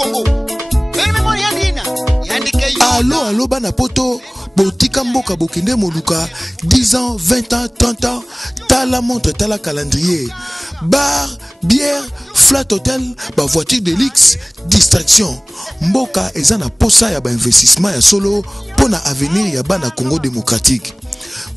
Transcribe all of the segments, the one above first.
Congo. Allo, allo, bana poto, botika mboka bokende moluka, 10 ans, 20 ans, 30 ans, tala montre, tala calendrier, bar, bière, flat hotel, ba voiture de luxe, distraction. Mboka ezana posa ya ba investissement ya solo, pona avenir ya bana Congo démocratique.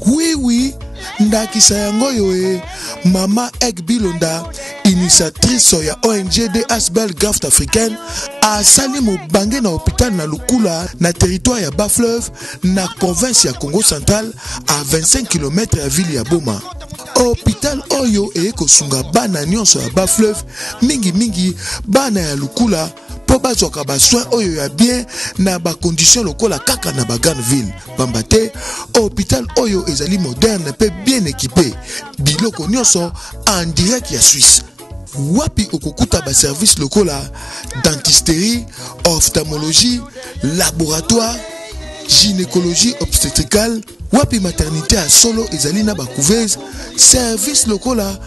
Oui, oui, ndakisa yango yoe, Mama Ek Bilonda, initiatrice ya ONG de Asbel Graft africaine, a sali mobange na hôpital na Lukula, na territoire ya Bas-Fleuve, na province ya Congo central, à 25 km ya ville ya Boma. Hôpital Oyo eko sunga bana nyonso ya Bas-Fleuve, mingi bana ya Lukula, po bazwaka ba soin oyo ya bien na ba condition lokola kaka na ba grande ville. Bambate, hôpital Oyo ezali moderne pe bien équipé, biloko nyonso en direct ya Suisse. Wapi okokuta ba service lokola dentisterie, ophtalmologie, laboratoire, gynécologie obstétricale, wapi maternité à solo ezali na ba couveuse, service lokola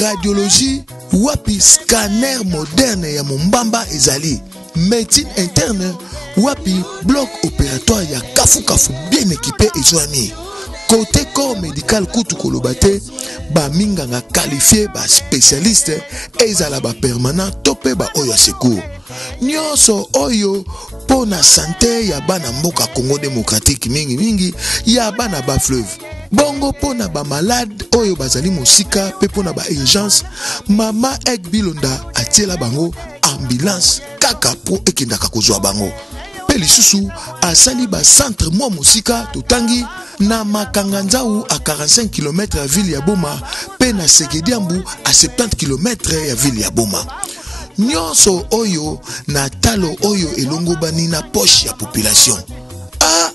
radiologie, wapi scanner moderne ya mombamba ezali, médecine interne, wapi bloc opératoire ya kafu bien équipé ezwami. Côté corps médical kutu kolobate, ba minganga qualifié, ba spécialiste, ezala ba permanent topé ba oyo secours. Nyonso oyo pona santé ya bana mboka Congo démocratique mingi ya bana Bas-Fleuve. Bongo pona ba malade oyo bazali mosika pe pona ba urgence, Mama Ek Bilonda atiela bango ambulance kaka po ekendaka kozwa bango. Pe lisusu asali ba centre mwa mosika totangi na Makanganzau à 45 km ya ville ya Boma, pe na Segediambu à 70 km ya ville ya Boma. Nyonso oyo na talo oyo elongo bani na poche ya population. Ah,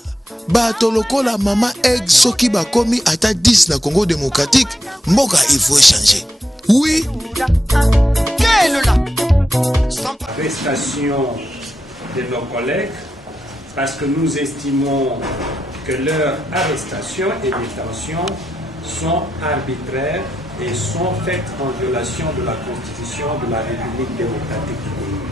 bato lokola Mama Ek soki bakomi ata 10 na Congo démocratique, mboka il faut changer. Oui. Arrestation de nos collègues parce que nous estimons que leurs arrestations et détentions sont arbitraires et sont faites en violation de la Constitution de la République démocratique du Congo.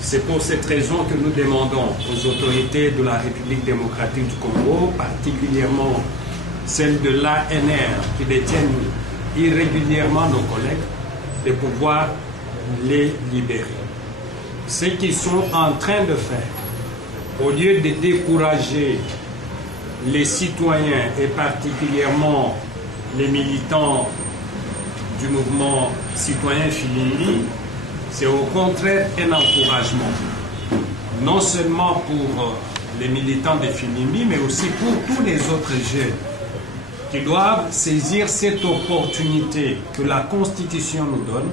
C'est pour cette raison que nous demandons aux autorités de la République démocratique du Congo, particulièrement celles de l'ANR qui détiennent irrégulièrement nos collègues, de pouvoir les libérer. Ce qu'ils sont en train de faire, au lieu de décourager les citoyens et particulièrement les militants du mouvement citoyen Filimbi, c'est au contraire un encouragement. Non seulement pour les militants de Filimbi, mais aussi pour tous les autres jeunes qui doivent saisir cette opportunité que la Constitution nous donne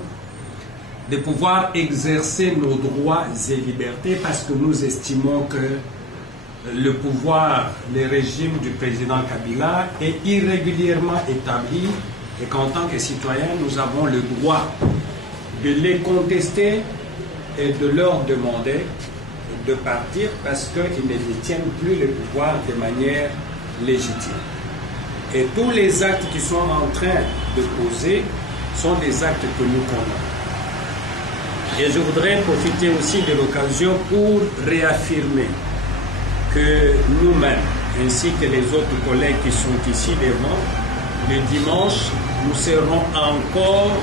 de pouvoir exercer nos droits et libertés, parce que nous estimons que le pouvoir, le régime du président Kabila est irrégulièrement établi et qu'en tant que citoyens, nous avons le droit de les contester et de leur demander de partir parce qu'ils ne détiennent plus le pouvoir de manière légitime. Et tous les actes qui sont en train de poser sont des actes que nous condamnons. Et je voudrais profiter aussi de l'occasion pour réaffirmer que nous-mêmes, ainsi que les autres collègues qui sont ici devant, le dimanche, nous serons encore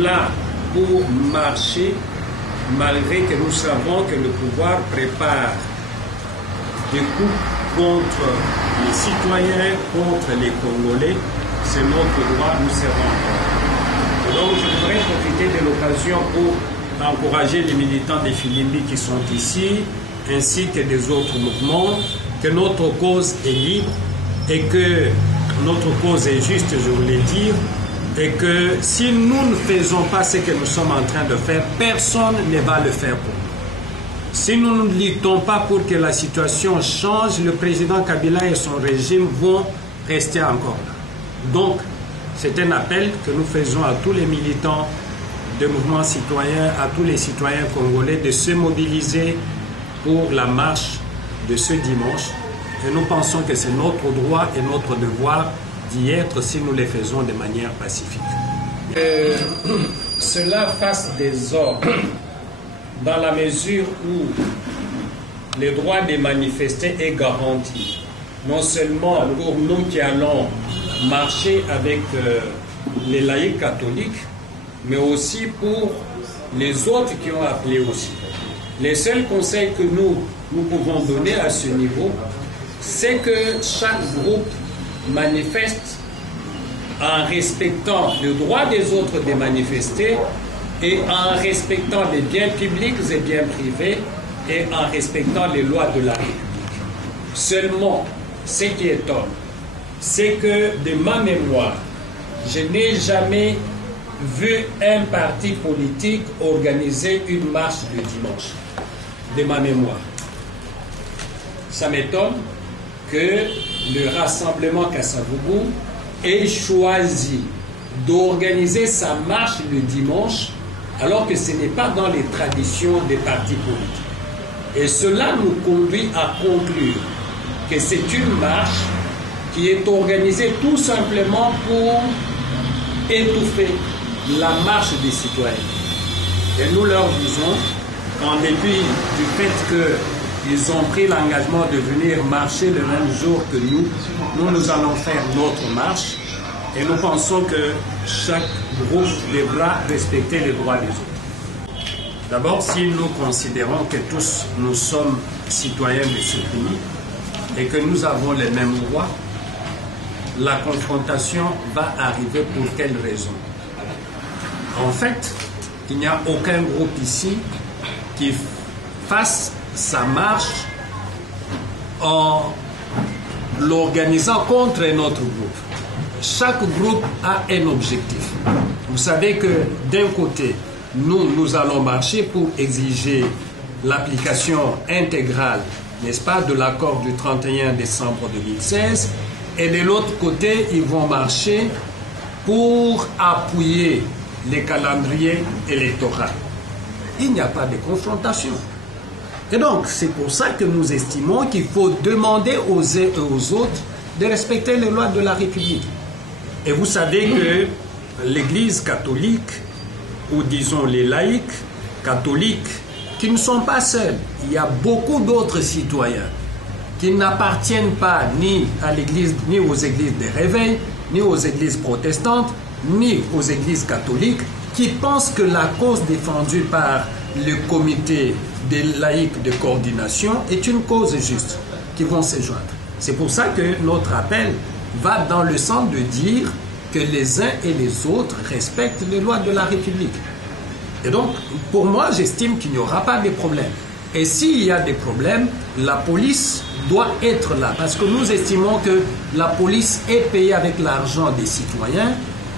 là pour marcher, malgré que nous savons que le pouvoir prépare des coups contre les citoyens, contre les Congolais. C'est notre droit, nous serons encore. Donc je voudrais profiter de l'occasion pour encourager les militants des Filimbi qui sont ici, ainsi que des autres mouvements, que notre cause est libre et que notre cause est juste, je voulais dire, et que si nous ne faisons pas ce que nous sommes en train de faire, personne ne va le faire pour nous. Si nous ne luttons pas pour que la situation change, le président Kabila et son régime vont rester encore là. Donc, c'est un appel que nous faisons à tous les militants de mouvements citoyens, à tous les citoyens congolais de se mobiliser pour la marche de ce dimanche. Et nous pensons que c'est notre droit et notre devoir d'y être si nous les faisons de manière pacifique. Cela fasse des ordres dans la mesure où le droit de manifester est garanti, non seulement pour nous qui allons marcher avec les laïcs catholiques, mais aussi pour les autres qui ont appelé aussi. Les seuls conseils que nous pouvons donner à ce niveau, c'est que chaque groupe manifeste en respectant le droit des autres de manifester et en respectant les biens publics et biens privés et en respectant les lois de la République. Seulement, ce qui étonne, c'est que de ma mémoire, je n'ai jamais vu un parti politique organiser une marche le dimanche. De ma mémoire. Ça m'étonne que le Rassemblement Kasavubu ait choisi d'organiser sa marche le dimanche alors que ce n'est pas dans les traditions des partis politiques. Et cela nous conduit à conclure que c'est une marche qui est organisée tout simplement pour étouffer la marche des citoyens. Et nous leur disons qu'en dépit du fait qu'ils ont pris l'engagement de venir marcher le même jour que nous allons faire notre marche et nous pensons que chaque groupe devra respecter les droits des autres. D'abord, si nous considérons que tous nous sommes citoyens de ce pays et que nous avons les mêmes droits, la confrontation va arriver pour quelle raison? En fait, il n'y a aucun groupe ici qui fasse sa marche en l'organisant contre un autre groupe. Chaque groupe a un objectif. Vous savez que d'un côté, nous allons marcher pour exiger l'application intégrale, n'est-ce pas, de l'accord du 31 décembre 2016, et de l'autre côté, ils vont marcher pour appuyer les calendriers électoraux. Il n'y a pas de confrontation. Et donc, c'est pour ça que nous estimons qu'il faut demander aux uns et aux autres de respecter les lois de la République. Et vous savez que l'Église catholique, ou disons les laïcs catholiques, qui ne sont pas seuls, il y a beaucoup d'autres citoyens qui n'appartiennent pas ni à l'Église, ni aux églises des réveils, ni aux églises protestantes, ni aux églises catholiques, qui pensent que la cause défendue par le comité des laïcs de coordination est une cause juste, qui vont se joindre. C'est pour ça que notre appel va dans le sens de dire que les uns et les autres respectent les lois de la République. Et donc, pour moi, j'estime qu'il n'y aura pas de problème. Et s'il y a des problèmes, la police doit être là, parce que nous estimons que la police est payée avec l'argent des citoyens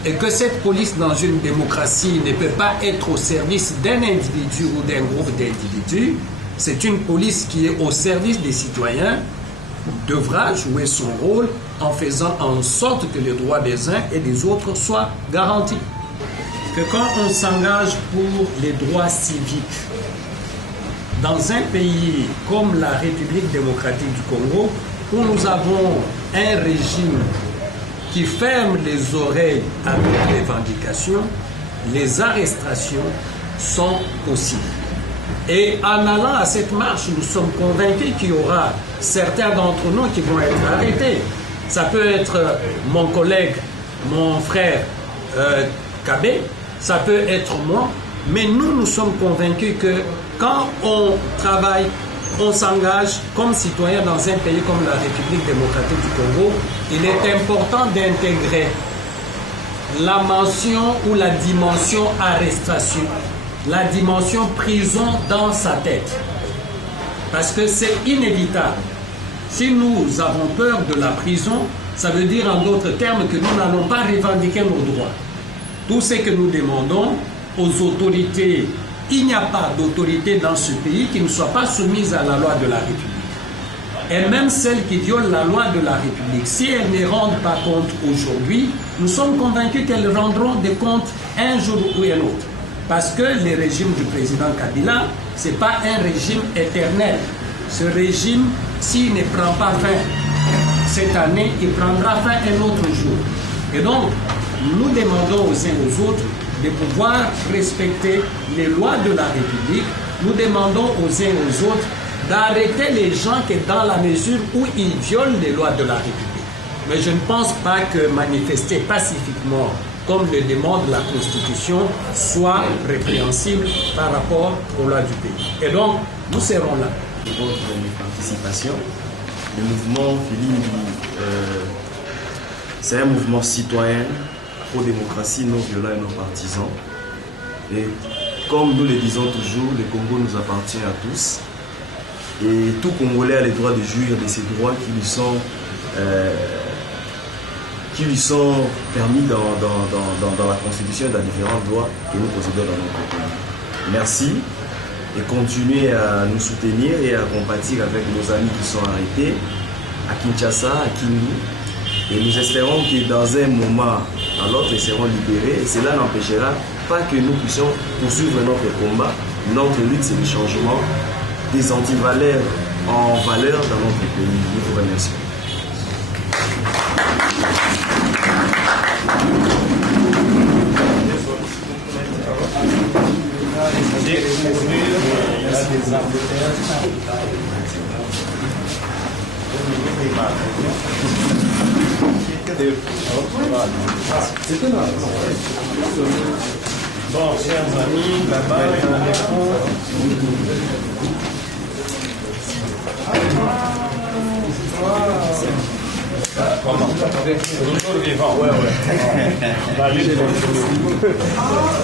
et que cette police dans une démocratie ne peut pas être au service d'un individu ou d'un groupe d'individus. C'est une police qui est au service des citoyens, devra jouer son rôle en faisant en sorte que les droits des uns et des autres soient garantis. Que quand on s'engage pour les droits civiques, dans un pays comme la République démocratique du Congo, où nous avons un régime qui ferme les oreilles à toutes les revendications, les arrestations sont possibles. Et en allant à cette marche, nous sommes convaincus qu'il y aura certains d'entre nous qui vont être arrêtés. Ça peut être mon collègue, mon frère Kabé, ça peut être moi, mais nous sommes convaincus que quand on travaille, on s'engage comme citoyen dans un pays comme la République démocratique du Congo, il est important d'intégrer la mention ou la dimension arrestation, la dimension prison dans sa tête. Parce que c'est inévitable. Si nous avons peur de la prison, ça veut dire en d'autres termes que nous n'allons pas revendiquer nos droits. Tout ce que nous demandons aux autorités, il n'y a pas d'autorité dans ce pays qui ne soit pas soumise à la loi de la République. Et même celles qui violent la loi de la République, si elles ne rendent pas compte aujourd'hui, nous sommes convaincus qu'elles rendront des comptes un jour ou un autre. Parce que le régime du président Kabila, ce n'est pas un régime éternel. Ce régime, s'il ne prend pas fin cette année, il prendra fin un autre jour. Et donc, nous demandons aux uns aux autres de pouvoir respecter les lois de la République, nous demandons aux uns et aux autres d'arrêter les gens qui, dans la mesure où ils violent les lois de la République. Mais je ne pense pas que manifester pacifiquement, comme le demande la Constitution, soit répréhensible par rapport aux lois du pays. Et donc, nous serons là. Votre participation, le mouvement Filimbi, c'est un mouvement citoyen pro-démocratie, non violent et non partisan. Et comme nous le disons toujours, le Congo nous appartient à tous. Et tout Congolais a le droit de jouir de ces droits qui lui sont permis dans la Constitution et dans différentes lois que nous possédons dans notre pays. Merci et continuez à nous soutenir et à compatir avec nos amis qui sont arrêtés à Kinshasa, à Kindu. Et nous espérons que dans un moment à l'autre, ils seront libérés. Et cela n'empêchera pas que nous puissions poursuivre notre combat. Notre lutte, c'est le changement des antivaleurs en valeur dans notre pays. Nous vous remercions. Bon, chers amis, là-bas, il y a des fonds.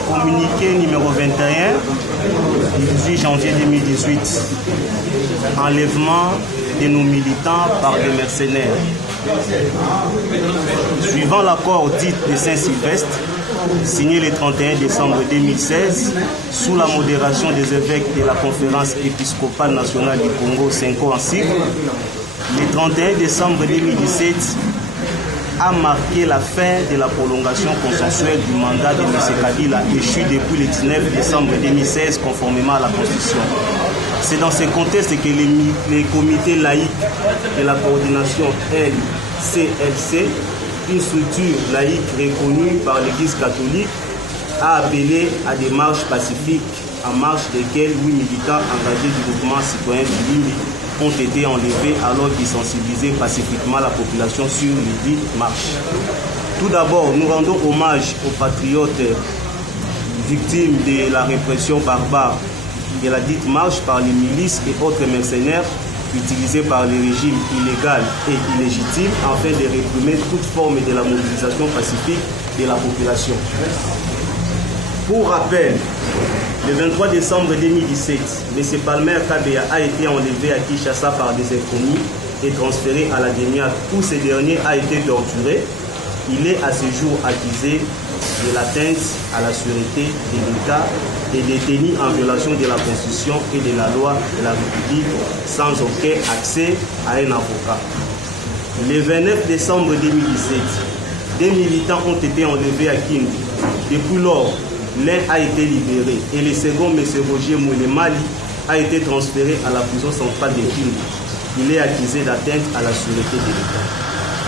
Communiqué numéro 21 du 18 janvier 2018. Enlèvement de nos militants par des mercenaires. Suivant l'accord dit de Saint-Sylvestre, signé le 31 décembre 2016, sous la modération des évêques de la Conférence épiscopale nationale du Congo, 5 ans en sigle, le 31 décembre 2017 a marqué la fin de la prolongation consensuelle du mandat de M. Kabila échu depuis le 19 décembre 2016 conformément à la Constitution. C'est dans ce contexte que les comités laïcs de la coordination LCLC, une structure laïque reconnue par l'Église catholique, a appelé à des marches pacifiques, en marche desquelles 8 militants engagés du mouvement citoyen Filimbi ont été enlevés alors qu'ils sensibilisaient pacifiquement la population sur les dites marches. Tout d'abord, nous rendons hommage aux patriotes victimes de la répression barbare de la dite marche par les milices et autres mercenaires utilisés par les régimes illégaux et illégitimes afin de réprimer toute forme de la mobilisation pacifique de la population. Pour rappel, le 23 décembre 2017, M. Palmer Kabea a été enlevé à Kinshasa par des inconnus et transféré à la Guinée où ce dernier a été torturé. Il est à ce jour accusé de l'atteinte à la sûreté de l'État et détenu en violation de la Constitution et de la loi de la République sans aucun accès à un avocat. Le 29 décembre 2017, des militants ont été enlevés à Kindu. Depuis lors, l'un a été libéré et le second, M. Roger Moulemali, a été transféré à la prison centrale de Kindu. Il est accusé d'atteinte à la sûreté de l'État.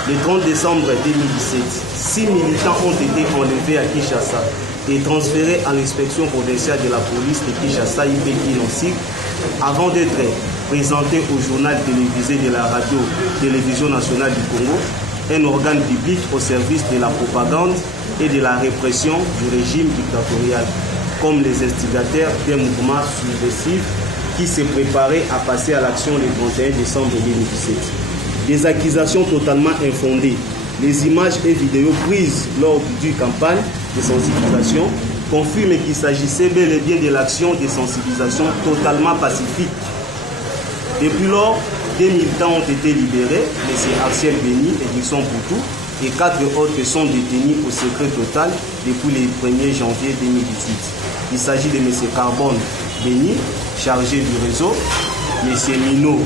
Le 30 décembre 2017, 6 militants ont été enlevés à Kinshasa et transférés à l'inspection provinciale de la police de Kinshasa, IPK, avant d'être présentés au journal télévisé de la radio-télévision nationale du Congo, un organe public au service de la propagande et de la répression du régime dictatorial, comme les instigateurs d'un mouvement subversif qui s'est préparé à passer à l'action le 31 décembre 2017. Des accusations totalement infondées. Les images et vidéos prises lors du campagne de sensibilisation confirment qu'il s'agissait bel et bien de l'action de sensibilisation totalement pacifique. Depuis lors, des militants ont été libérés, M. Arciel Béni et Dixon Poutou, et 4 autres sont détenus au secret total depuis le 1er janvier 2018. Il s'agit de M. Carbone Béni, chargé du réseau, M. Mino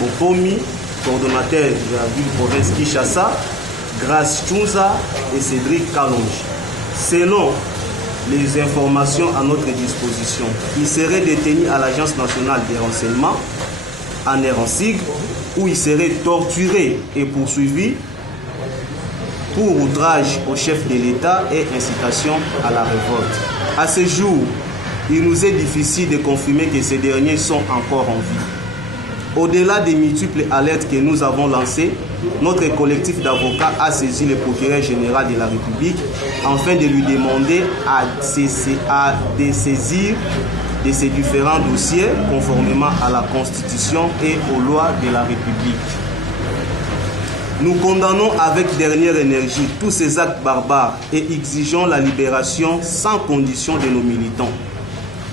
Opomi, coordonnateur de la ville province Kinshasa, Grace Chunza et Cédric Kalonge. Selon les informations à notre disposition, il serait détenu à l'Agence nationale des renseignements, en Eransig, où il serait torturé et poursuivi pour outrage au chef de l'État et incitation à la révolte. À ce jour, il nous est difficile de confirmer que ces derniers sont encore en vie. Au-delà des multiples alertes que nous avons lancées, notre collectif d'avocats a saisi le procureur général de la République afin de lui demander de saisir de ces différents dossiers conformément à la Constitution et aux lois de la République. Nous condamnons avec dernière énergie tous ces actes barbares et exigeons la libération sans condition de nos militants.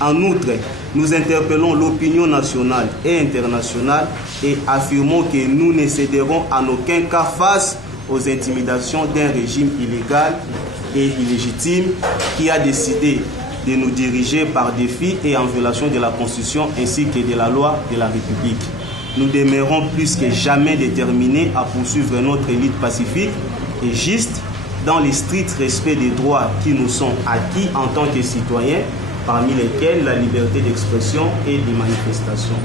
En outre, nous interpellons l'opinion nationale et internationale et affirmons que nous ne céderons en aucun cas face aux intimidations d'un régime illégal et illégitime qui a décidé de nous diriger par défi et en violation de la Constitution ainsi que de la loi de la République. Nous demeurons plus que jamais déterminés à poursuivre notre lutte pacifique et juste dans le strict respect des droits qui nous sont acquis en tant que citoyens, parmi lesquels la liberté d'expression et de manifestation.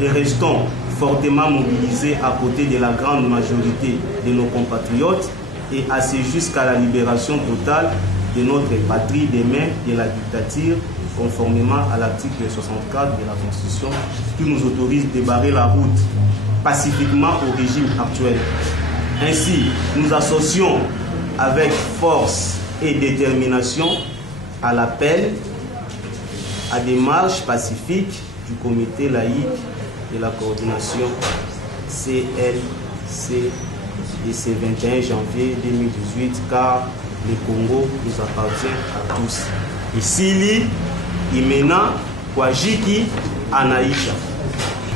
Et restons fortement mobilisés à côté de la grande majorité de nos compatriotes et assez jusqu'à la libération totale de notre patrie des mains de la dictature, conformément à l'article 64 de la Constitution qui nous autorise de barrer la route pacifiquement au régime actuel. Ainsi, nous associons avec force et détermination à l'appel à des marches pacifiques du comité laïque de la coordination CLC de ce 21 janvier 2018 car le Congo nous appartient à tous. Isili, Imena, Kwajiki, Anaïcha.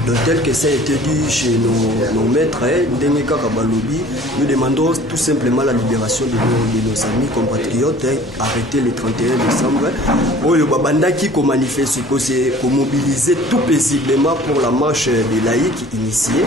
Donc, tel que ça a été dit chez nos maîtres, Ndengeka Kabalobi, nous demandons tout simplement la libération de nos amis compatriotes, arrêtés le 31 décembre. Oyo Babanda qui manifeste, c'est pour mobiliser tout paisiblement pour la marche des laïcs initiée.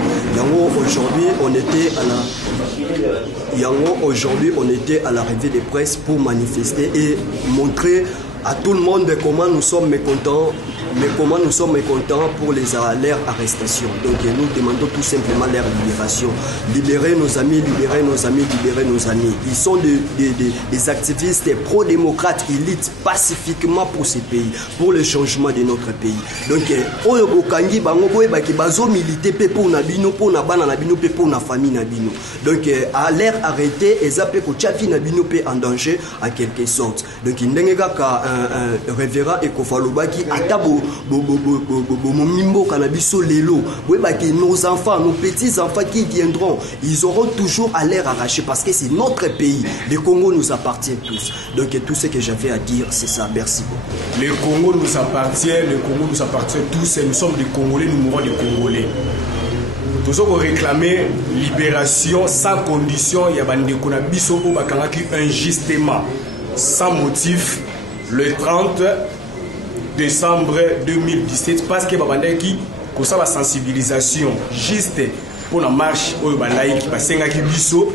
Aujourd'hui, on était à l'arrivée des presses pour manifester et montrer à tout le monde comment nous sommes mécontents. Mais comment nous sommes mécontents pour leur arrestation. Donc nous demandons tout simplement leur libération. Libérer nos amis, libérer nos amis, libérer nos amis. Ils sont des activistes pro-démocrates, ils luttent pacifiquement pour ces pays, pour le changement de notre pays. Donc, oyo bokangi bango boye baki bazo militer pe pour nabino, pour na bana nabino pe pour na famille nabino. Donc à l'air arrêté, ezape ko chafi nabino pe en danger en quelque sorte. Donc ndenge kaka un révérend Ekofaloba qui atabo nos enfants, nos petits-enfants qui viendront, ils auront toujours à l'air arraché parce que c'est notre pays. Le Congo nous appartient tous. Donc tout ce que j'avais à dire, c'est ça. Merci beaucoup. Le Congo nous appartient, tous et nous sommes des Congolais, nous mourons des Congolais. Nous avons réclamé libération sans condition. Il y a des Konabiso injustement, sans motif, le 30 décembre 2017 parce que babandaki ko ça la sensibilisation juste pour la marche au balaiki basenga ki biso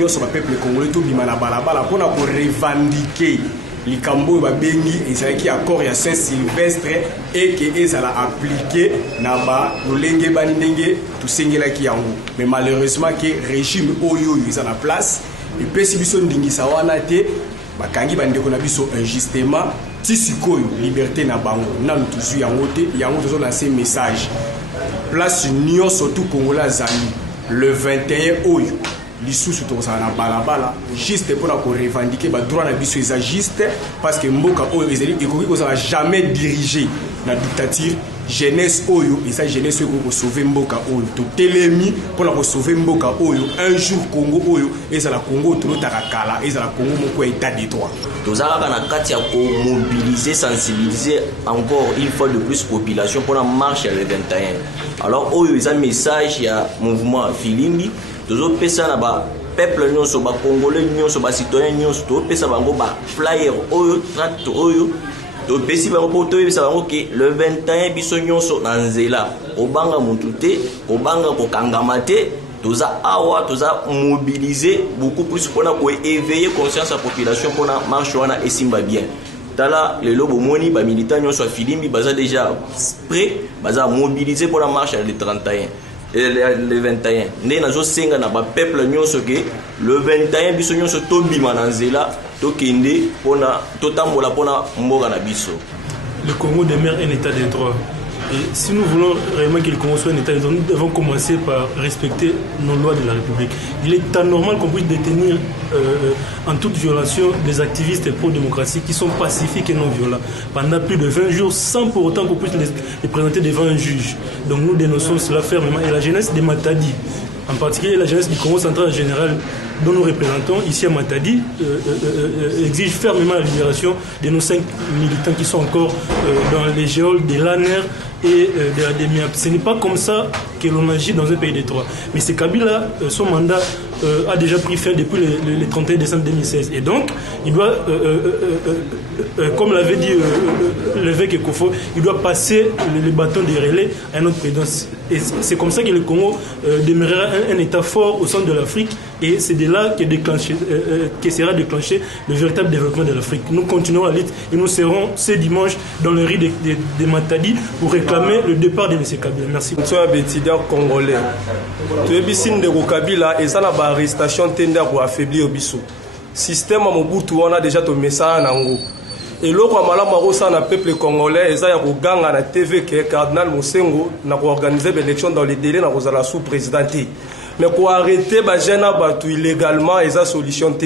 nyonso ba peuple congolais to bima na balabala pour na ko revendiquer likambo ba bengi ezalaki accord ya Saint-Sylvestre et que ezala appliqué na ba lolenge bandenge to sengelaki yango mais malheureusement que régime oyo ezala place et pesi biso ndingisa wana te bakangi bandeko na biso injustement tisikoyo liberté na bango nanu tuzu yango te yango tozo lancer message place union surtout congolais zali le 21 oyo lisusu tozala na balabala juste pour na ko revendiquer ba droit na biso eza juste parce que mboka oyo ezali ekoki kozala jamais dirigé na dictature jeunesse oyo eza jeunesse oyo ko sauver mboka oyo to telemi pour na ko sauver mboka oyo un jour Congo oyo ezala Congo to lotaka kala ezala Congo moko état de droit tozala kana kati ya ko mobiliser sensibiliser encore une fois de plus population pour la marche le 21 alors oyo eza message ya mouvement Filimbi tozo pesa na ba peuple nyonso ba congolais nyonso ba citoyen nyonso to pesa bango ba flyer oyo tract oyo to pesi bango po to pesa bango ke le 21 biso nyonso na nzela obanga mutu te obanga ko kangama te toza awa toza mobiliser beaucoup plus pour na ko éveiller conscience à population pour na marche wana esimba bien tala le lobo moni ba militant nyonso Filimbi baza déjà prêt baza mobiliser pour la marche le 31 le 21 ndé nazo senga na ba peuple nyonso ke le 21 biso nyonso to bima na nzela to kende pona to tambola pona mboka na biso le Congo demeure un état de droit. Et si nous voulons réellement que le Congo soit un état de droit, nous devons commencer par respecter nos lois de la République. Il est anormal qu'on puisse détenir en toute violation des activistes pro-démocratie qui sont pacifiques et non violents pendant plus de 20 jours sans pour autant qu'on puisse les présenter devant un juge. Donc nous dénonçons cela fermement. Et la jeunesse de Matadi, en particulier la jeunesse du Congo central en général, dont nous représentons ici à Matadi, exige fermement la libération de nos 5 militants qui sont encore dans les geôles de l'ANER et de la DEMIAP. Ce n'est pas comme ça que l'on agit dans un pays de droit. Mais c'est Kabila, son mandat a déjà pris fin depuis le 31 décembre 2016. Et donc, il doit, comme l'avait dit l'évêque Ekofo, il doit passer le bâton de relais à notre président. Et c'est comme ça que le Congo demeurera un État fort au centre de l'Afrique. Et c'est de là que sera déclenché le véritable développement de l'Afrique. Nous continuerons la lutte et nous serons ce dimanche dans le riz de Matadi pour réclamer le départ de M. Kabila. Merci. Nous sommes des étudiants congolais. Tu es ici de Kabila et ça n'a pas arrestation tendue pour affaiblir Bissou. Système à Mobutu, on a déjà ton message en anglais. Et l'autre malade marosa na peuple congolais et ça y a ganga na TV que Cardinal Mosengo n'a organisé l'élection dans les délais dans la sous-présidente. Mais pour arrêter les jeunes illégalement, ils ont solution.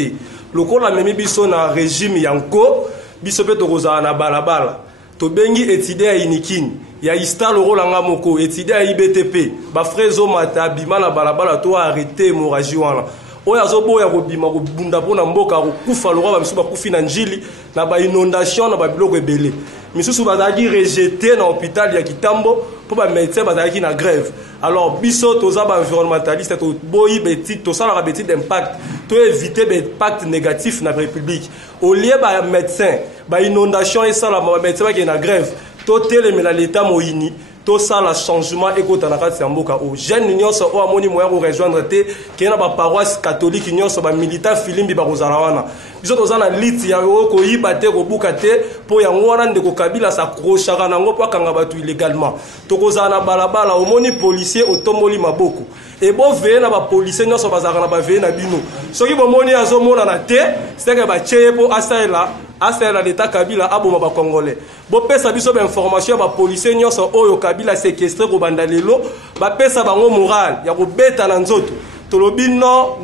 Le coup la même biso na régime yanko, biso pe to roza na balabala. To bengi étudier à Inikin, ya istar le rôle en moko, étudier à IBTP, ba frezo mata bima na balabala to arrêter hémorragie wana. Oya zobo ya kobima ko bunda pona mboka ko kufa le roi ba biso ba kufi na njili na ba inondation na ba biloko ebele. Misusu bazaki rejeté dans l'hôpital ya Kitambo pour ba médecin bazaki na grève. Alors biso toza ba environnementaliste to boyi beti to sala beti d'impact to éviter des impacts négatifs na république. Au lieu ba médecin ba inondation et ça la médecin qui na grève to télé na l'état moyini tout ça le changement et quand on a fait mboka au jeune nyonso o amoni moya ko rejoindre te qui na ba paroisse catholique nyonso ba militant filimbi ba kozalawana biso tozana liti ya ko yiba te ko buka te po ya ngwana ndeko Kabila sa krochaka nango po kanga batu illégalement to kozana balabala omoni policier otomoli maboko et bon veiller na ba policier nyonso bazaka na ba veiller na bino soki bomoni azomona na te c'est que ba cheye po asala l'état Kabila aboma ba congolais bo pesa biso ba information ba policier nyonso oyo Kabila séquestré ko banda lelo ba pesa bango moral ya ko beta na nzoto tolobi non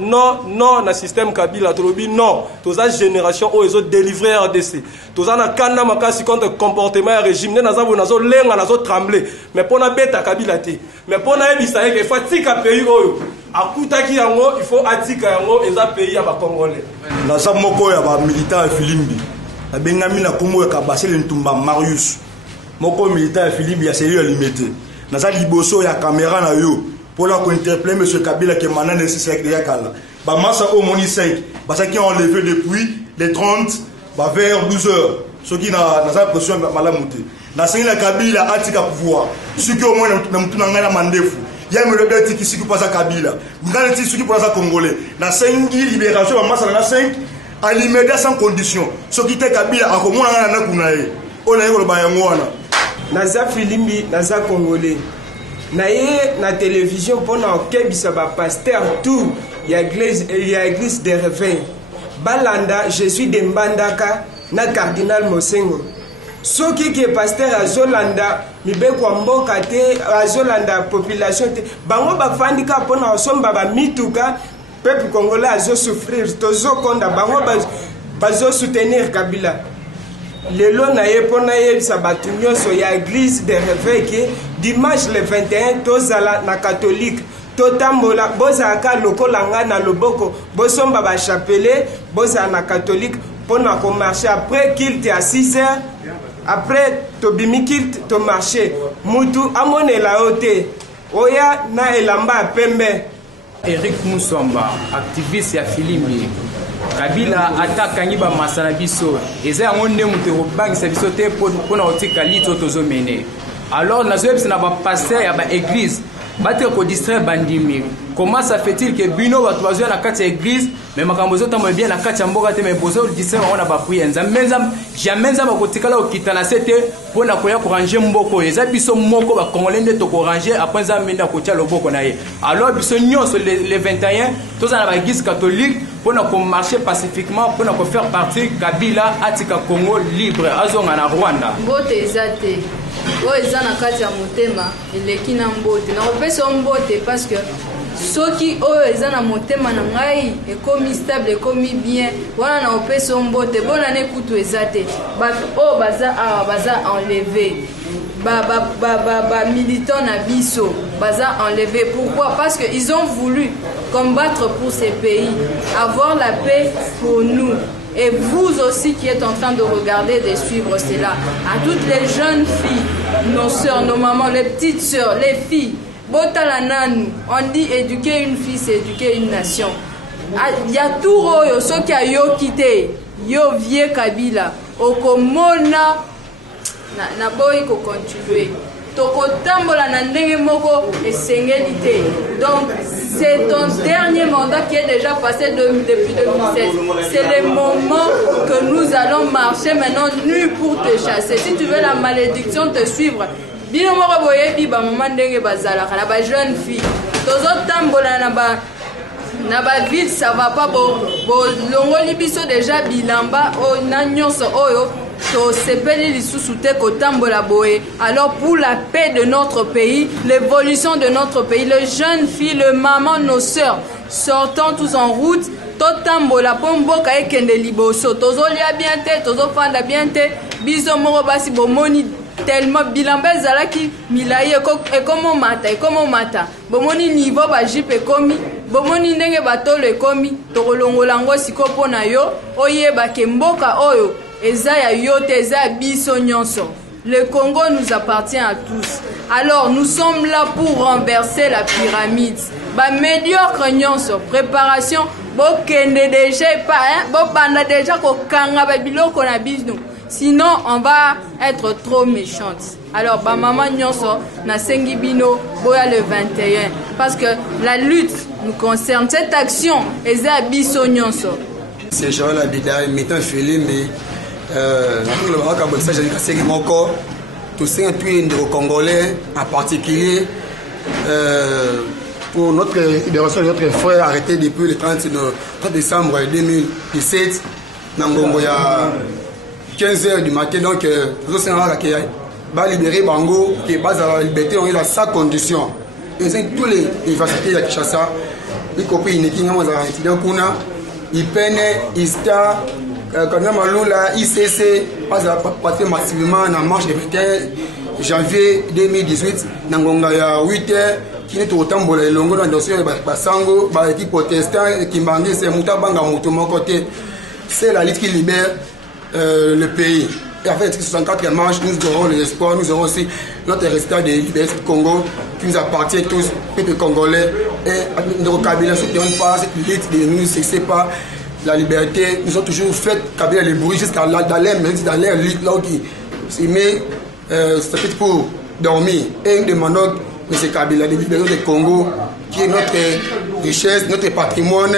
na système Kabila tolobi non toza génération oyo ezo délivrer RDC toza na kanda makasi contre comportement ya régime naza lenga nazo trembler mais pona beta Kabila te mais pona ebisa ke fatika pays oyo akutaki yango il faut atika yango eza pays ya ba congolais naza moko ya ba militant ya Filimbi abengami na kombo ya Kabasele Ntumba Marius moko militant ya Filimbi ya cellule limitée naza liboso ya caméra na yo pour la interpeller M. Kabila qui est maintenant nécessaire de Yakala. Bah, massa au moni 5, bah, ça qui est enlevé depuis les 30, bah, vers 12 heures. Ce qui n'a pas pression malamouté. N'a pas la Kabila a tika pouvoir. Ce qui au moins n'a pas la mandefu. Il y a un rebelle qui s'y passe à Kabila. Nous avons dit ce qui passe à Congolais. N'a 5 libération, bah, massa n'a 5, à l'immédiat sans condition. Ce qui était Kabila, à comment on a kunae. On a eu le bayangouana. Naza Filimbi, Naza Congolais. Naye na télévision pendant que bisa ba pasteur tout il y a église de réveil balanda je suis de Mbandaka na cardinal Mosengo soki ke pasteur azolanda mibeko mboka te azolanda population te bango bafandika pona osomba ba mituka peuple congolais azo souffrir tozo konda bango bazo soutenir Kabila lelo na ye pona ye sabatu nyonso ya église de réveil ke dimanche le 21 tozala na catholique totambola bozaka lokola nga na loboko bosomba ba chapelet bozala na catholique pona ko marcher après kilte à 6 heures après tobimi kilte to marcher mutu amonela ote oya na elamba pembe. Eric Musomba activiste ya Filimbi Kabila attaque ba masana biso eza yango nde mutu kobangisa biso te pona otika lito tozomene. Alors nazoyebisa na ba pasteur ya ba église bate ko distraire bandimi. Comment ça fait-il que bino batu bazwa na kati ya église mais makambo zoto mo bien na kati ya mboka te mais bozo distraire on na ba prière nzamenza jamais nzamba kotikala okitana sete pona koya ko ranger mboko eza biso moko ba congolais nde to ko ranger après nzambe nda ko tia loboko na ye. Alors biso nyonso le 21 toza na ba église catholique pour marcher pacifiquement, pour faire partie Kabila atika Congo libre, azonga na Rwanda. Mbote ezate. O ezana kati ya motema eleki na mbote. Na opesa mbote parce que soki o ezana motema na ngai ekomi stable ekomi bien. Wana na opesa mbote bona ne kutu ezate. But o baza enlevé. Militants na biso baza enlevé. Pourquoi? Parce que ils ont voulu combattre pour ces pays, avoir la paix pour nous. Et vous aussi qui êtes en train de regarder, de suivre cela, à toutes les jeunes filles, nos soeurs, nos mamans, les petites soeurs, les filles, Botalananu, on dit éduquer une fille, c'est éduquer une nation. Il y a tout royo, ceux qui a yo quitté, yo vieux Kabila, okomona, na boy ko continuer. Tokotambola na ndenge moko esengeli te. Donc c'est ton dernier mandat qui est déjà passé depuis 2016. C'est le moment que nous allons marcher maintenant nu pour te chasser. Si tu veux la malédiction te suivre, bino moko boyebi ba maman ndenge bazala kana ba jeune fille. Tozotambola na ba ville ça va pas bo longoli biso déjà bilamba o na nyonso oyo. Alors pour la paix de notre pays, l'évolution de notre pays, les jeunes filles, les mamans, nos sœurs, sortons tous en route. Totambola pomboka ekende liboso. Tozolia bien te, tozofanda bien te. Biso moko basi bomoni tellement bilamba ezalaki milayi ekomo mata. Bomoni niveau ba jipe ekomi. Bomoni ndenge batolo ekomi. Tokolongola ngo siko pona yo. Oyeba ke mboka oyo. Le Congo nous appartient à tous. Alors nous sommes là pour renverser la pyramide. Ba médiocre nyonso préparation bokende déjà pas bopanda déjà ko kanga ba biloko na bisno. Sinon on va être trop méchante. Alors ba maman nyonso na sengi bino boya le 21 parce que la lutte nous concerne. Cette action eza biso nyonso. C'est Joël Abidal mettant film mais tous ces Congolais en particulier pour notre libération de notre frère arrêté depuis le 30 décembre 2017 il y a 15h du matin donc nous va libérer Bango qui est base à la liberté on est là sans condition et c'est tous les universités à Kinshasa y compris il peine ISTA quand Maloula ICC passe à partir massivement dans la marche de 21 janvier 2018 dans Ngonga ya 8h qui est autant pour les longues dans le dossier de Basango par l'équipe protestant qui m'a dit c'est Moutabanga Moutouma côté c'est la lutte qui libère le pays. Et avec 64 marches, nous aurons l'espoir, nous aurons aussi notre résultat de liberté du Congo qui nous appartient tous, peuple congolais. Et nos Kabila ne se pas cette lutte de nous, c'est pas la liberté. Nous avons toujours fait Kabila les bruits jusqu'à dans l'air, même dans l'air, là qui s'y met, c'est fait pour dormir. Et nous demandons M. Kabila de libérer le Congo, qui est notre richesse, notre patrimoine,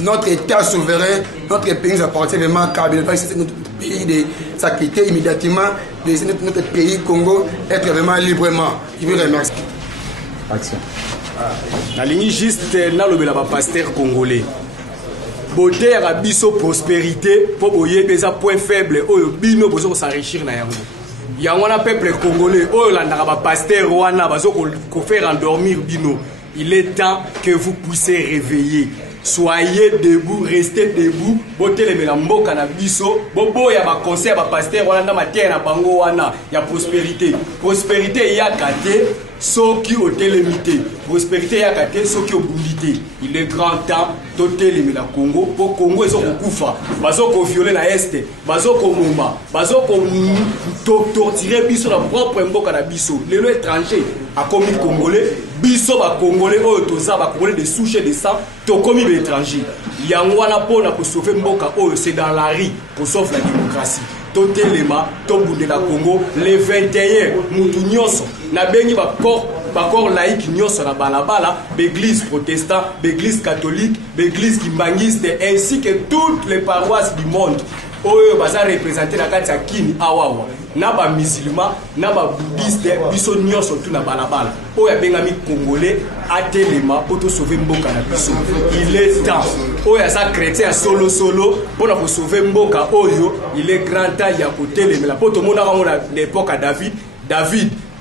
notre État souverain, notre pays nous appartient vraiment à Kabila. C'est notre pays de s'acquitter immédiatement, notre pays Congo, être vraiment librement. Je vous remercie. Action. La ligne juste dans le pasteur congolais. Beauté à biso prospérité pour boyer des points faibles au bino pour s'enrichir na yango. Yangwana peuple congolais au landa ba pasteur wana bazo ko faire endormir bino. Il est temps que vous puissiez réveiller. Soyez debout, restez debout. Boté les melamboka na biso. Bobo ya ba conseil ba pasteur wana na matière na bango wana ya prospérité. Prospérité ya kate soki au télémité. Prospérité ya kate soki au bundité. Il est grand temps d'otelemela la Congo pour Congo ezo kokufa. Bazo ko violer la est, bazo ko moma, bazo ko torturer biso na propre mboka na biso. Les lois étrangers a commis congolais, biso ba congolais oyo toza ba congolais de souche de sang, to commis ba étranger. Yango wana pona ko sauver mboka oyo c'est dans la rue pour sauver la démocratie. Totelema, tobundela Congo le 21 mutu nyonso na bengi ba corps laïque nyonso na balabala, l'église protestante, l'église catholique, l'église kimbangiste ainsi que toutes les paroisses du monde. oyo baza représenter na kati ya kini awawa na ba musulman na ba bouddhiste biso nyonso tu na balabala oyo abengami congolais atelema po to sauver mboka na biso. Il est temps oyo aza chrétien solo pour na ko sauver mboka oyo, il est grand temps ya ko telemela po to mona bango na l'époque à David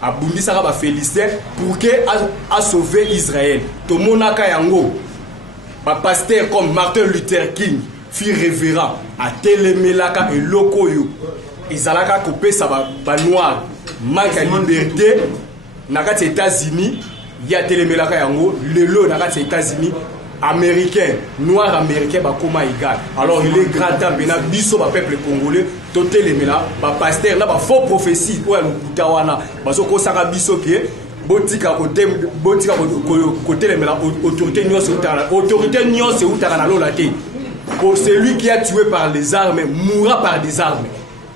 abundisaka ba Philistin pour que a sauver Israël. To monaka yango ba pasteur comme Martin Luther King fi révérend a telemelaka eloko yo ezalaka kopesa ba noir manque à liberté na kati États-Unis ya telemelaka yango lelo na kati États-Unis américain noir américain ba koma égal. Alors il est grand temps bena biso ba peuple congolais to telemela ba pasteur na ba faux prophétie oya lokuta wana baso ko saka biso ke botika ko telemela autorité nyonso utaka na lola te. Pour celui qui a tué par les armes mourra par des armes.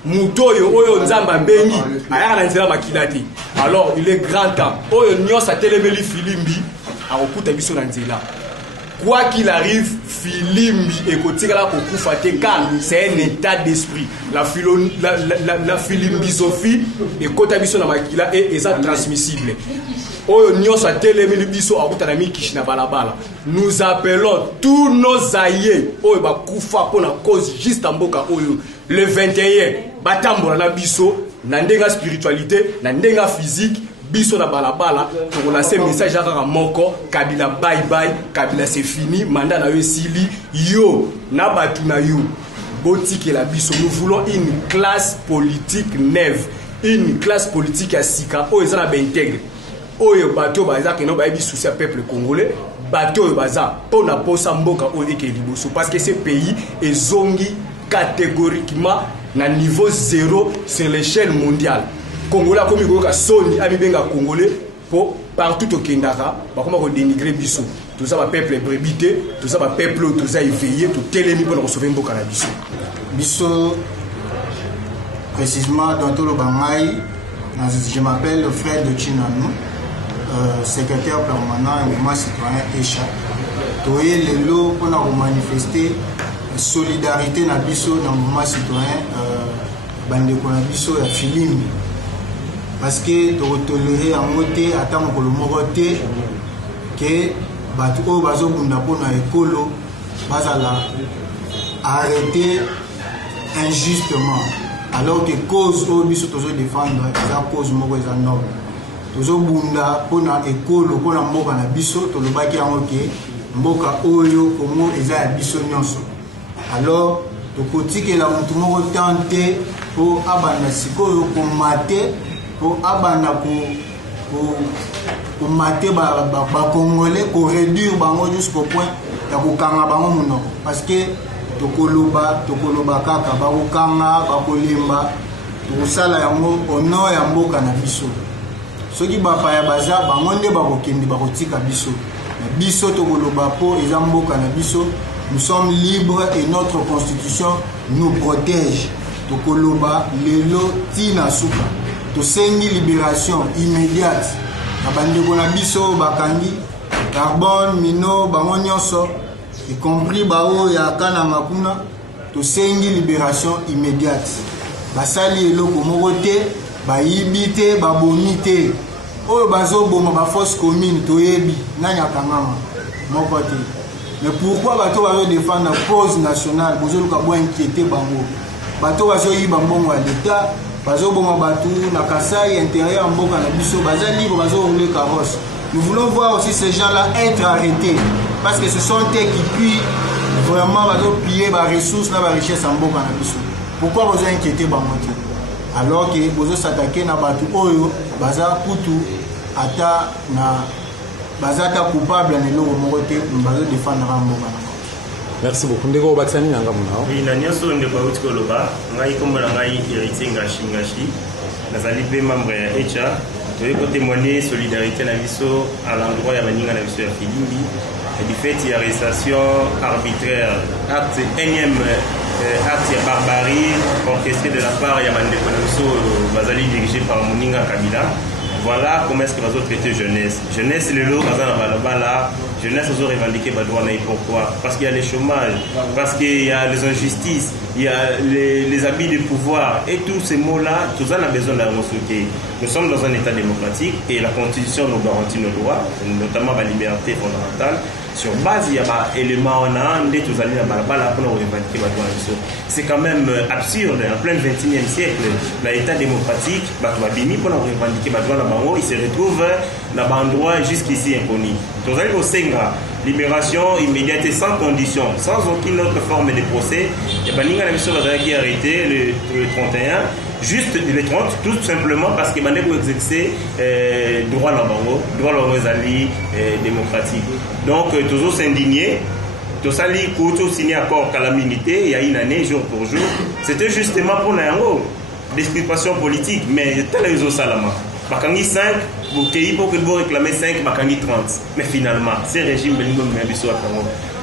Mutoyo oyo nzamba bengi ayaka na nzela makila te. Alors il est grand temps oyo nyonso atelemeli filimbi akokuta biso na nzela. Quoi qu'il arrive, Filimbi et Kotikala Kokufa te car c'est un état d'esprit. La Filimbisophie et Kotabiso na makila est transmissible. Oyo nyonso atelemeli biso akutana mi kishina balabala. Nous appelons tous nos aïeux oyo bakufa pour la cause juste en mboka oyo le 21 batambola na biso na ndenga spiritualité na ndenga physique biso na balabala pour lancer message à moko Kabila bye bye, Kabila c'est fini, mandat na yo sili yo na batu na yo botike la biso. Nous voulons une classe politique neuve, une classe politique à sika oyo ezana ba intègre oyo bato baza ke no ba yebi souci à peuple congolais bato oyo baza pona posa mboka oyo ke liboso parce que ce pays est zongi catégoriquement na niveau 0 sur l'échelle mondiale. Congolais comme il soni ami benga congolais pour partout au Kendaka ba comment dénigrer biso tout ça va peuple brébité tout ça va peuple tout ça éveillé tout télémi pour sauver mboka na biso biso précisément dans tout le bangai je m'appelle le frère de Chinanu secrétaire permanent et mouvement citoyen Echa toye lelo pour na manifester solidarité na biso na mouvement citoyen bandeko na biso ya Filimbi. Parce que de tolérer en moté à tant que le moroté que batu o bazo bunda pona ekolo bazala arrêter injustement alors que cause o biso tozo défendre la cause moko eza noble tozo bunda pona ekolo pona mboka na biso to le baki yango ke mboka oyo komo eza ya biso nyonso. Alors to kotike la mutu moko tante po abana sikoyo komate pour abana pour mater ba congolais pour réduire bango jusqu'au point ya kokanga bango monoko parce que tokoloba kaka ba kokanga ba kolemba tosala yango ono ya mboka na biso soki bapa ya baza bango nde ba kokende ba kotika biso biso tokoloba po eza mboka na biso. Nous sommes libres et notre constitution nous protège. Tokoloba lelo tina suka tosengi libération immédiate na bandeko na biso bakangi carbone mino bango nyonso y compris bao ya kana makuna tosengi libération immédiate basali eloko moko te bayibi te babomi te oyo bazoboma ba force commune toyebi nani akangama moko te. Mais pourquoi bato bazo défendre la cause nationale bozoluka bo inquiéter bango bato bazo yiba mbongo ya l'état bazo boma batu na Kasai intérieur mboka na biso baza libre bazo rouler carrosse. Nous voulons voir aussi ces gens-là être arrêtés parce que ce sont eux qui puissent vraiment bazo piller ba ressources na ba richesse en mboka na biso. Pourquoi vous inquiéter bango alors que bozo s'attaquer na batu oyo baza kutu ata na bazata coupable na lelo mokote bazo défendre mboka na. Merci beaucoup. Ndeko batsani nanga muna. Oui, na nyoso ndeko uti koloba, ngai kombola ngai héritier ngashi. Nazali pe membre ya ECHA. Toye ko témoigner solidarité na biso à l'endroit ya baninga na biso ya Filimbi. Et du fait il y a arrestation arbitraire, acte énième acte de barbarie orchestré de la part ya bandeko na biso bazali dirigé par Moninga Kabila. voilà comment est-ce que va traiter jeunesse. Jeunesse, les lots, jeunesse, ils ont revendiqué pourquoi? Parce qu'il y a le chômage, parce qu'il y a les injustices, il y a les abus de pouvoir, et tous ces mots-là, tout ça, on a besoin d'un soutien. Nous sommes dans un état démocratique et la Constitution nous garantit nos droits, notamment la liberté fondamentale. Sur base, il y a des éléments pour revendiquer. C'est quand même absurde, en plein 21e siècle, l'état démocratique, pour revendiquer, il se retrouve dans un endroit jusqu'ici inconnu. Nous allons au Senga, libération immédiate et sans condition, sans aucune autre forme de procès. Il y a une mission qui est arrêtée le 31. Juste les 30, tout simplement parce que vous exercez droit à la démocratique. Donc, toujours s'indigner, tout ça, tout signé accord calamité, il y a une année, jour pour jour. C'était justement pour l'explication politique, mais tel est le salama. Bakangi 5, vous réclamer 5, Bakangi 30. Mais finalement, c'est le régime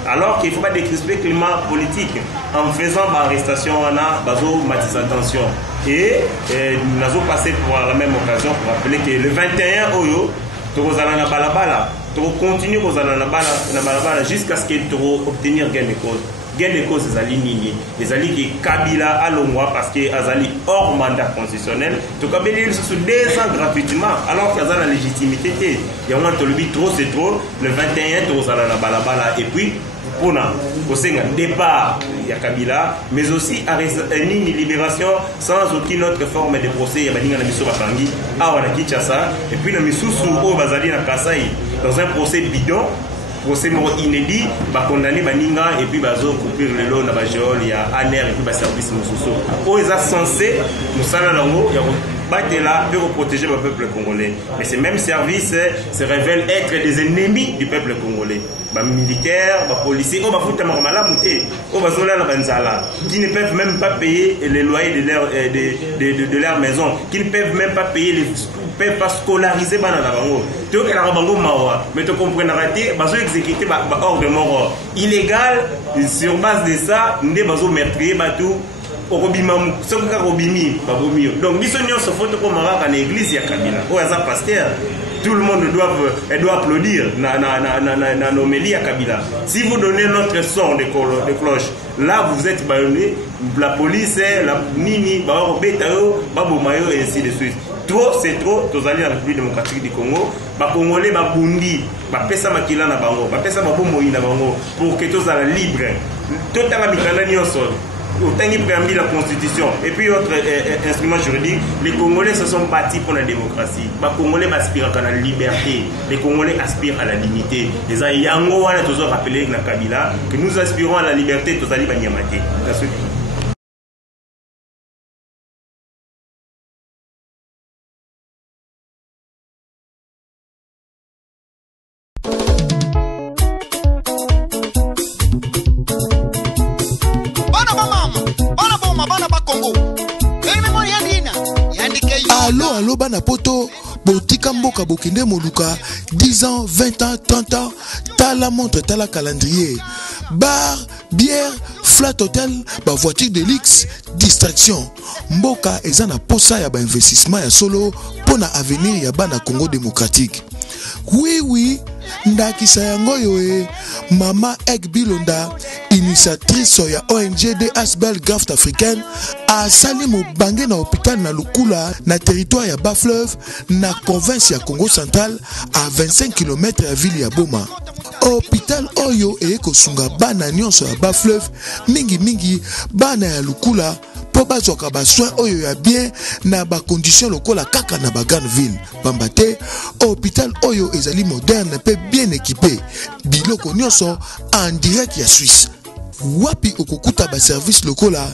alors qu'il ne faut pas décrisper le climat politique en faisant l'arrestation, on a besoin attention. Et nous avons passé pour la même occasion pour rappeler que le 21 Oyo, tu vas continuer à jusqu'à ce que tu obtenir gain de cause. Gain de cause, les alliés qui Kabila à l'Ongwa parce qu'ils sont hors mandat constitutionnel. Tu peux bénéficier sur 2 ans gratuitement alors qu'il y a la légitimité. Il y a trop, c'est trop. Le 21, tu vas et puis, pour le départ, il y a Kabila, mais aussi une libération sans aucune autre forme de procès. Il y a une mission Batangi, à Kinshasa, et puis la mission au Bazali na Kasai, dans un procès bidon. Procès inédit, condamné Baninga et puis bazo couper le lot na bajol, il y a ANR et puis ba service mususu. O est censé nous sala lango ya battre là pour protéger le peuple congolais. Mais ces mêmes services se révèlent être des ennemis du peuple congolais. Ba militaires, ba policiers, ba fouta marmala muté, bazola na banzala, qui ne peuvent même pas payer les loyers de leur maison, qui ne peuvent même pas payer peuvent pas scolariser bana na bango. Tu vois que la bango mawa, mais tu comprends raté, bazo exécuter hors de mort illégal sur base de ça, ndé bazo meurtrier batou okobima soka robimi babomio. Donc biso nyonso foto ko maraka na église ya Kabila. O yaza pasteur. Tout le monde doit applaudir na homélie à Kabila. Si vous donnez notre son de cloche, là vous êtes baïonné, la police, la nini, Betao, Babomayo et ainsi de suite. Trop, c'est trop, tous allés à la République démocratique du Congo, Congolais, Bundi, Pesa Makila na Bango, Pesa Babomoï na Bango, pour que tous allez libres. Tout à la Mikana Nyosol. Autant qu'il préambule la Constitution et puis autre instrument juridique, les Congolais se sont battus pour la démocratie. Les Congolais aspirent à la liberté, les Congolais aspirent à la dignité. Les Ayango, on a toujours rappelé dans Kabila que nous aspirons à la liberté, tous allés Banyamate. Allo bana poto botika mboka bokende moluka 10 ans 20 ans 30 ans tala montre tala calendrier bar bière flat hotel ba voiture de luxe distraction mboka eza na posa ya ba investissement ya solo pona avenir ya bana Congo démocratique. Oui ndakisa yango yo mama Ek Bilonda initiatrice ya ONG DHBL Graft africaine asali mobange na hôpital na Lukula na territoire ya Bas-Fleuve na province ya Congo central à 25 km ya ville ya Boma. Hôpital oyo kosunga bana nyonso ya Bas-Fleuve mingi bana ya Lukula po bazwaka basoin oyo ya bien na bacondition lokola kaka na grande ville. Bambate hôpital oyo ezali moderne pe bien équipé biloko nyonso en direct ya Suisse. Wapi okokuta ba service lokola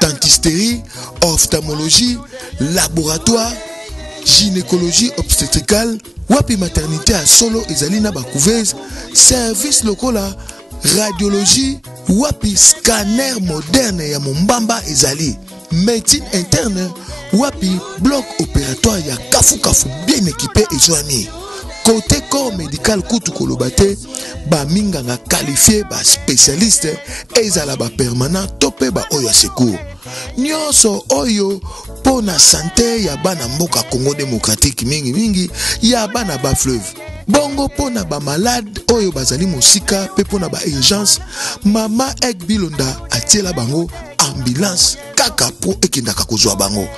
dentisterie, ophtalmologie, laboratoire, gynécologie obstétricale, wapi maternité à solo ezali na ba couveuse, service lokola radiologie, wapi scanner moderne ya mombamba ezali, médecine interne, wapi bloc opératoire ya kafu bien équipé et soigné. Côté corps médical kutu kolobate ba minga nga qualifié ba spécialiste ezala ba permanent topé ba oya secours. nyonso oyo pona santé ya bana mboka Congo démocratique mingi ya bana ba fleuve bongo pona ba malade oyo bazali mosika pe pona ba urgence mama Ek Bilonda atiela bango ambulance kaka po ekendaka kozwa bango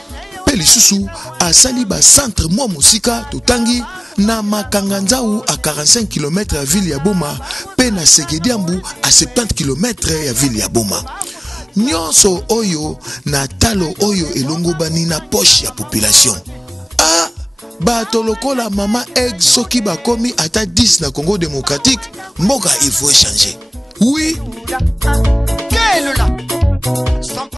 pe lisusu asali ba centre mwa mosika totangi na Makanganzau à 45 km ya ville ya Boma pe na Segediambu à 70 km ya ville ya Boma. Nyonso oyo na talo oyo elongo bani na poche ya population. Ah, bato lokola mama Egg soki bakomi ata 10 na Congo démocratique, mboka il faut changer. Oui.